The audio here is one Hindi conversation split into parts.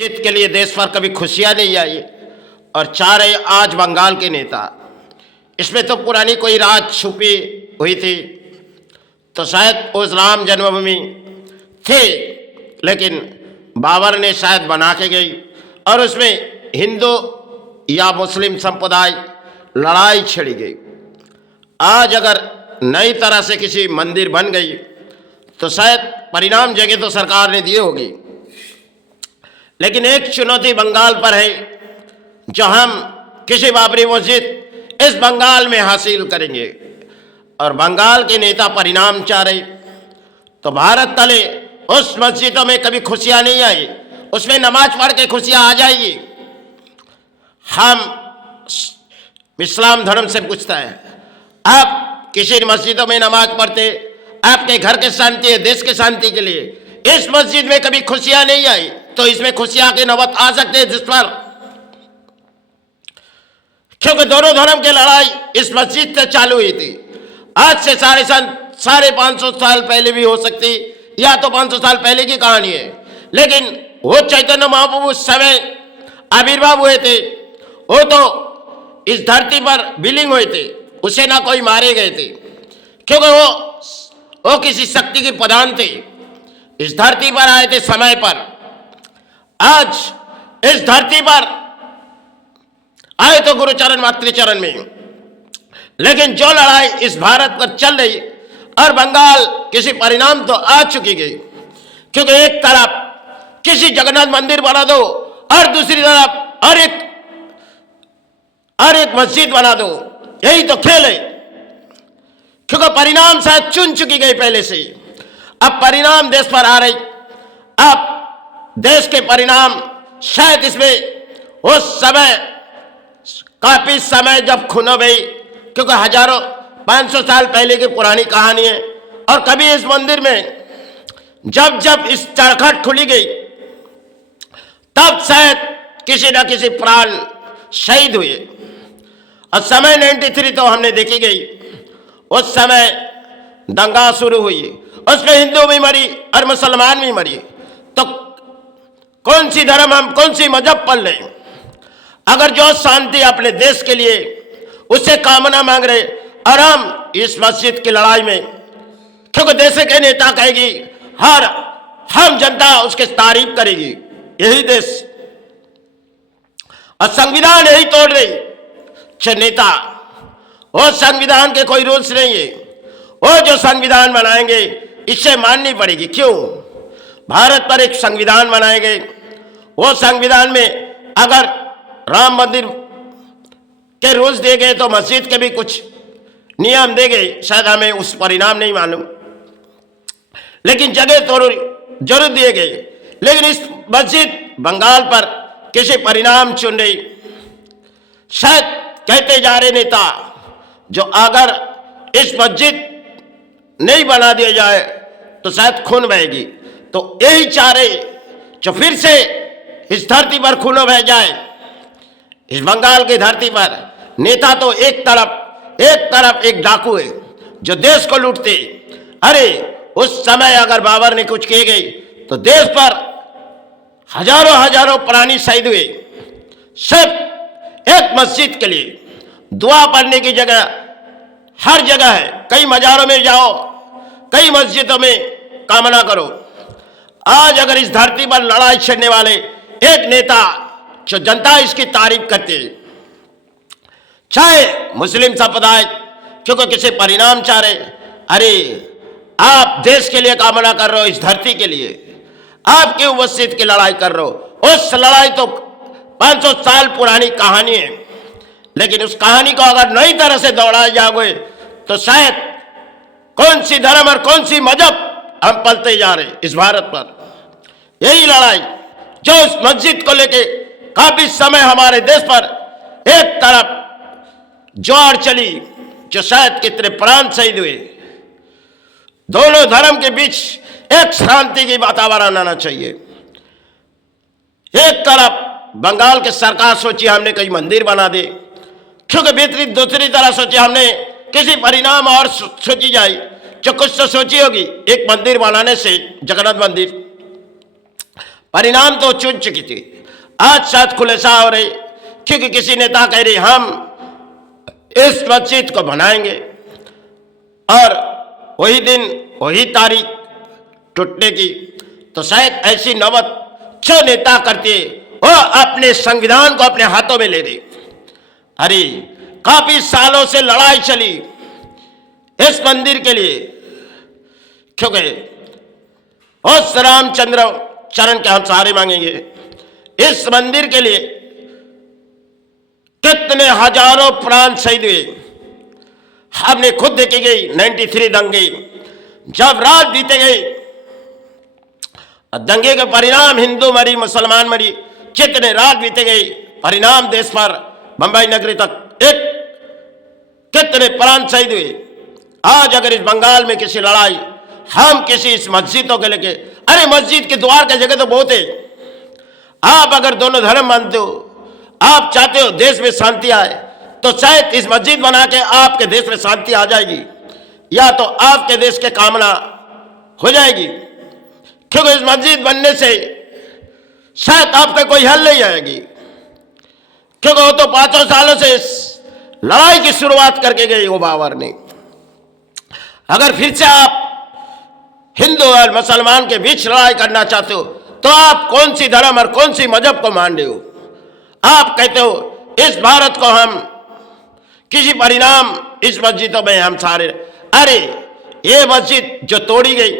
जीत के लिए देश पर कभी खुशियां नहीं आई और चाह रहे आज बंगाल के नेता। इसमें तो पुरानी कोई राज छुपी हुई थी, तो शायद उस राम जन्मभूमि थी, लेकिन बाबर ने शायद बना के गई और उसमें हिंदू या मुस्लिम संप्रदाय लड़ाई छिड़ गई। आज अगर नई तरह से किसी मंदिर बन गई तो शायद परिणाम जगह तो सरकार ने दिए होगी, लेकिन एक चुनौती बंगाल पर है जो हम किसी बाबरी मस्जिद इस बंगाल में हासिल करेंगे और बंगाल के नेता परिणाम चाह रहे, तो भारत तले उस मस्जिदों में कभी खुशियां नहीं आई, उसमें नमाज पढ़ के खुशियां आ जाएगी। हम इस्लाम धर्म से पूछता है, आप किसी मस्जिदों में नमाज पढ़ते, आपके घर के शांति है, देश के शांति के लिए, इस मस्जिद में कभी खुशियां नहीं आई तो इसमें खुशियां के नौबत आ सकते हैं जिस पर, क्योंकि दोनों धर्म की लड़ाई इस मस्जिद से चालू हुई थी। आज से 550 साल पहले भी हो सकती, या तो 500 साल पहले की कहानी है, लेकिन वो चैतन्य महाप्रभु उस समय आविर्भाव हुए थे, वो तो इस धरती पर विलीन हुए थे, उसे ना कोई मारे गए थे, क्योंकि वो किसी शक्ति के प्रधान थे, इस धरती पर आए थे समय पर। आज इस धरती पर आए तो गुरुचरण मातृचरण में, लेकिन जो लड़ाई इस भारत पर चल रही और बंगाल किसी परिणाम तो आ चुकी गई, क्योंकि एक तरफ किसी जगन्नाथ मंदिर बना दो और दूसरी तरफ और एक मस्जिद बना दो, यही तो खेल है, क्योंकि परिणाम शायद चुन चुकी गई पहले से। अब परिणाम देश पर आ रही, अब देश के परिणाम शायद इसमें उस समय काफी समय जब खून हो गई, क्योंकि 500 साल पहले की पुरानी कहानी है, और कभी इस मंदिर में जब इस चरखट खुली गई तब शायद किसी न किसी प्राण शहीद हुए। और समय 93 तो हमने देखी गई, उस समय दंगा शुरू हुई, उसमें हिंदू भी मरी और मुसलमान भी मरी, तो कौन सी धर्म हम कौन सी मजहब पढ़ लें? अगर जो शांति अपने देश के लिए उसे कामना मांग रहे और हम इस मस्जिद की लड़ाई में, क्योंकि देश के नेता कहेगी हर हम जनता उसके तारीफ करेगी, यही देश और संविधान यही तोड़ रही नेता, वो संविधान के कोई रूल्स नहीं है, वो जो संविधान बनाएंगे इसे माननी पड़ेगी। क्यों? भारत पर एक संविधान बनाए गए, वो संविधान में अगर राम मंदिर के रूल्स दिए गए तो मस्जिद के भी कुछ नियम दे गए, शायद हमें उस परिणाम नहीं मालूम, लेकिन जगह तो जरूर दिए गए। लेकिन इस मस्जिद बंगाल पर किसी परिणाम चुन रही, शायद कहते जा रहे नेता जो अगर इस मस्जिद नहीं बना दिया जाए तो शायद खून बहेगी, तो यही चाह रहे जो फिर से इस धरती पर खून बह जाए। इस बंगाल की धरती पर नेता तो एक तरफ एक डाकू है जो देश को लूटते। अरे उस समय अगर बाबर ने कुछ किए गई तो देश पर हजारों प्राणी शहीद हुए, सिर्फ एक मस्जिद के लिए। दुआ पढ़ने की जगह हर जगह है, कई मजारों में जाओ, कई मस्जिदों में कामना करो। आज अगर इस धरती पर लड़ाई छेड़ने वाले एक नेता जो जनता इसकी तारीफ करती है, चाहे मुस्लिम संप्रदाय, क्योंकि किसी परिणाम चाह रहे, अरे आप देश के लिए कामना कर रहे हो, इस धरती के लिए आप क्यों मस्जिद की लड़ाई कर रहे हो? उस लड़ाई तो 500 साल पुरानी कहानी है, लेकिन उस कहानी को अगर नई तरह से दौड़ाया जाओगे तो शायद कौन सी धर्म और कौन सी मजहब हम पलते जा रहे इस भारत पर। यही लड़ाई जो उस मस्जिद को लेके काफी समय हमारे देश पर एक तरफ ज्वार चली, जो शायद कितने प्राण शहीद हुए। दोनों धर्म के बीच एक शांति की वातावरण आना चाहिए। एक तरफ बंगाल की सरकार सोची हमने कई मंदिर बना दे, क्योंकि दूसरी तरह सोची हमने किसी परिणाम और सोची जाए, जो कुछ तो सोची होगी एक मंदिर बनाने से, जगन्नाथ मंदिर परिणाम तो चुन चुकी थी। आज शायद खुलासा हो रही, क्योंकि किसी नेता कह रही हम इस मस्जिद को बनाएंगे, और वही दिन वही तारीख टूटने की। तो शायद ऐसी नौबत जो नेता करते वो अपने संविधान को अपने हाथों में ले रहे। अरे काफी सालों से लड़ाई चली इस मंदिर के लिए, क्योंकि उस रामचंद्र चरण के हम सहारे मांगेंगे। इस मंदिर के लिए कितने हजारों प्राण शहीद हुए, हमने खुद देखी गई। 93 दंगे, जब रात बीते गई, दंगे के परिणाम हिंदू मरी, मुसलमान मरी, कितने रात बीते गई, परिणाम देश पर बंबई नगरी तक एक कितने प्राण शहीद हुए। आज अगर इस बंगाल में किसी लड़ाई हम किसी इस मस्जिदों के लेके, अरे मस्जिद के द्वार की जगह तो बहुत है। आप अगर दोनों धर्म मानते हो, आप चाहते हो देश में शांति आए, तो शायद इस मस्जिद बना के आपके देश में शांति आ जाएगी, या तो आपके देश के कामना हो जाएगी। क्योंकि इस मस्जिद बनने से शायद आपका कोई हल नहीं आएगी, क्योंकि वो तो 5 सालों से इस लड़ाई की शुरुआत करके गई वो बाबर ने। अगर फिर से आप हिंदू और मुसलमान के बीच लड़ाई करना चाहते हो, तो आप कौन सी धर्म और कौन सी मजहब को मान रहे हो? आप कहते हो इस भारत को हम किसी परिणाम इस मस्जिदों में हम सारे, अरे ये मस्जिद जो तोड़ी गई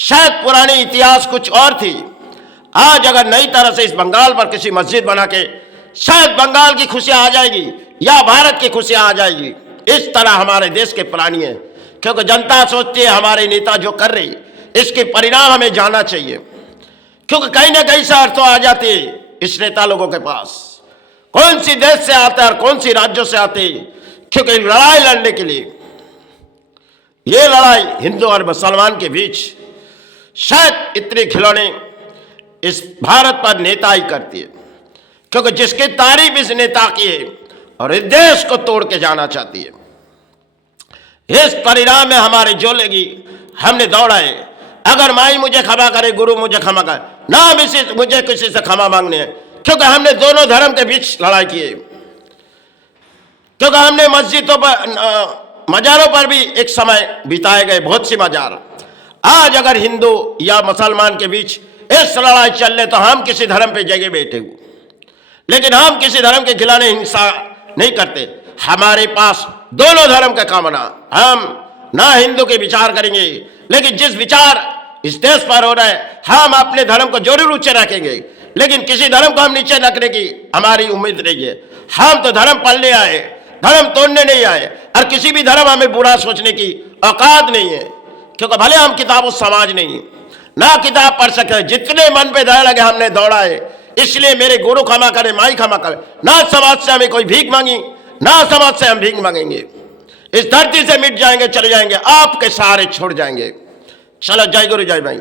शायद पुरानी इतिहास कुछ और थी। आज अगर नई तरह से इस बंगाल पर किसी मस्जिद बना के शायद बंगाल की खुशियां आ जाएगी या भारत की खुशियां आ जाएगी। इस तरह हमारे देश के प्राणी है, क्योंकि जनता सोचती है हमारे नेता जो कर रही इसके परिणाम हमें जानना चाहिए, क्योंकि कहीं ना कहीं से अर्थ आ जाती है इस नेता लोगों के पास कौन सी देश से आते हैं और कौन सी राज्यों से आते हैं। क्योंकि लड़ाई लड़ने के लिए, ये लड़ाई हिंदू और मुसलमान के बीच शायद इतने खिलौने इस भारत पर नेता ही करती है, क्योंकि जिसकी तारीफ इस नेता की है और इस देश को तोड़ के जाना चाहती है। इस परिणाम में हमारे जो लेगी हमने दौड़ा है। अगर माई मुझे क्षमा करे, गुरु मुझे क्षमा करे, ना मुझे किसी से क्षमा मांगने है, क्योंकि हमने दोनों धर्म के बीच लड़ाई की है। क्योंकि हमने मस्जिदों पर, मजारों पर भी एक समय बिताए गए बहुत सी मजार। आज अगर हिंदू या मुसलमान के बीच इस लड़ाई चल रहे, तो हम किसी धर्म पे जगह बैठे हुए, लेकिन हम किसी धर्म के खिलाने हिंसा नहीं करते। हमारे पास दोनों धर्म का कामना, हम ना हिंदू के विचार करेंगे, लेकिन जिस विचार इस देश पर हो रहा है हम अपने धर्म को जरूर ऊंचे रखेंगे, लेकिन किसी धर्म को हम नीचे रखने की हमारी उम्मीद नहीं है। हम तो धर्म पलने आए, धर्म तोड़ने नहीं आए, और किसी भी धर्म हमें बुरा सोचने की औकात नहीं है। क्योंकि भले हम किताबों समाज नहीं ना किताब पढ़ सके, जितने मन पे दया लगे हमने दौड़ा है। इसलिए मेरे गुरु क्षमा करे, माई क्षमा करे, ना समाज से हमें कोई भीख मांगी, ना समाज से हम भीख मांगेंगे। इस धरती से मिट जाएंगे, चले जाएंगे, आपके सहारे छोड़ जाएंगे। चलो, जय गुरु जय भाई।